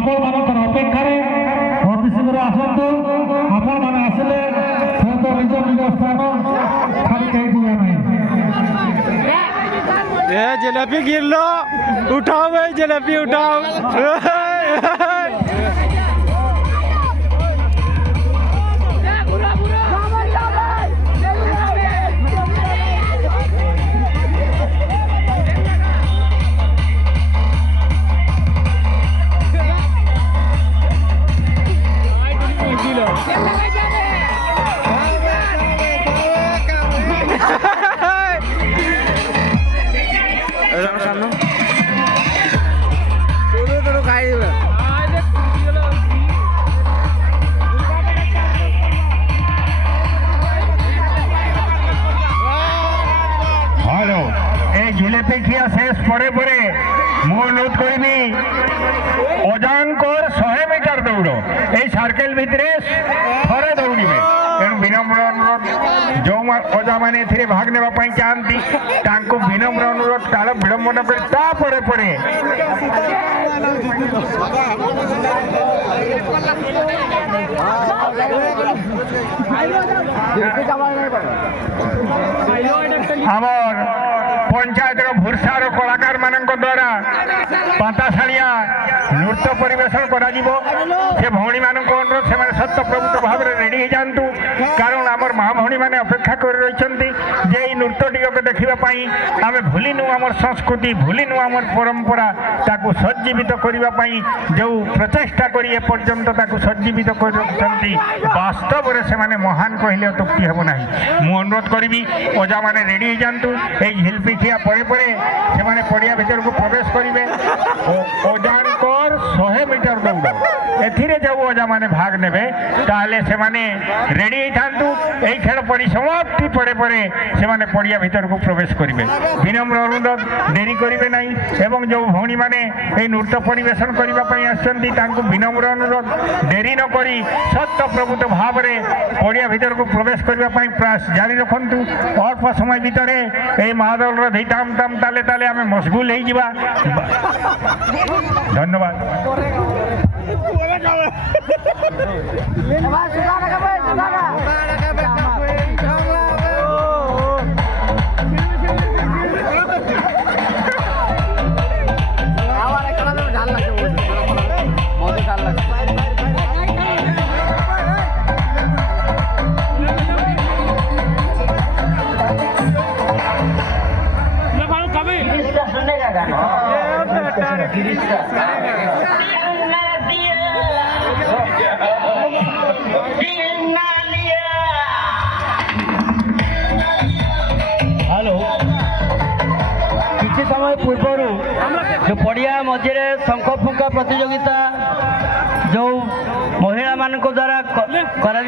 आपण मानकर अपेक्षारे अति शीघ्र आसतु आपण माने आसिले तो निज निज स्थान खाली कहीं दिया नहीं ये जलेबी गिर लो उठाओ भाई जलेबी उठाओ জিলেপি খিয়া শেষ পরে পরে মু অনুরোধ করবি অজানকর 100 মিটার দৌড় এই সার্কেল ভিতরে থরে দৌড়িবে তেমন বিনম্র অনুরোধ যে অজা মানে এতে ভাগ নেওয়া চাহান্তি তাঁকু বিনম্র অনুরোধ কাল বিড়ম্বন করে তাপরে পরে আমার পঞ্চায়েত ভূষার কলাকার মান দ্বারা পাতাশাড়িয়া নৃত্য পরিবেশন করা সে ভৌণী মান অনুরোধ সে সত্যপ্রভূত ভাবে রেডি হয়ে যাতে কারণ আমার মা ভৌণী মানে অপেক্ষা করে রয়েছেন যে এই নৃত্যটিকে দেখা আমি ভুলিনু আমার সংস্কৃতি ভুলিনু আমার পরম্পরা তাকে সজ্জীবিত করা যে প্রচেষ্টা করি এপর্যন্ত তাকে সজ্জীবিত করছেন বাস্তবরে সে মহান কহিলে অত্যুক্তি হব না মু অনুরোধ করবি ওজা মানে রেডি হয়ে যাতে এই ঝিলপি খিয়া পরে পরে সে পড়িয়া ভিতরক প্রবেশ করবে ওজানকর 100 মিটার দৌড় এথিরে যে ওজা মানে ভাগ নেবে তাহলে সে রেডি হয়ে থাকতু এই খেল পরিসমাপ্তি পরে পরে সে পড়িয়া ভিতরক প্রবেশ করবে বিনম্র অনুরোধ দেরি করবে নাই এবং যে ভৌণী মানে এই নৃত্য পরিবেশন করা আসছেন তাঁকু বিনম্র অনুরোধ দেরি ন করি সত্যপ্রভূত ভাবে পড়িয়া ভিতরক প্রবেশ করা প্রয়াস জারি রাখতু অল্প সময় ভিতরে এই মহাদলর ধিতাম তাম তালে তালে আমি মশগুল হয়ে যা ধন্যবাদ हेलो किसी समय पूर्वर जो पड़िया मझे शंख फुंका प्रतियोगिता जो महिला मान द्वारा करा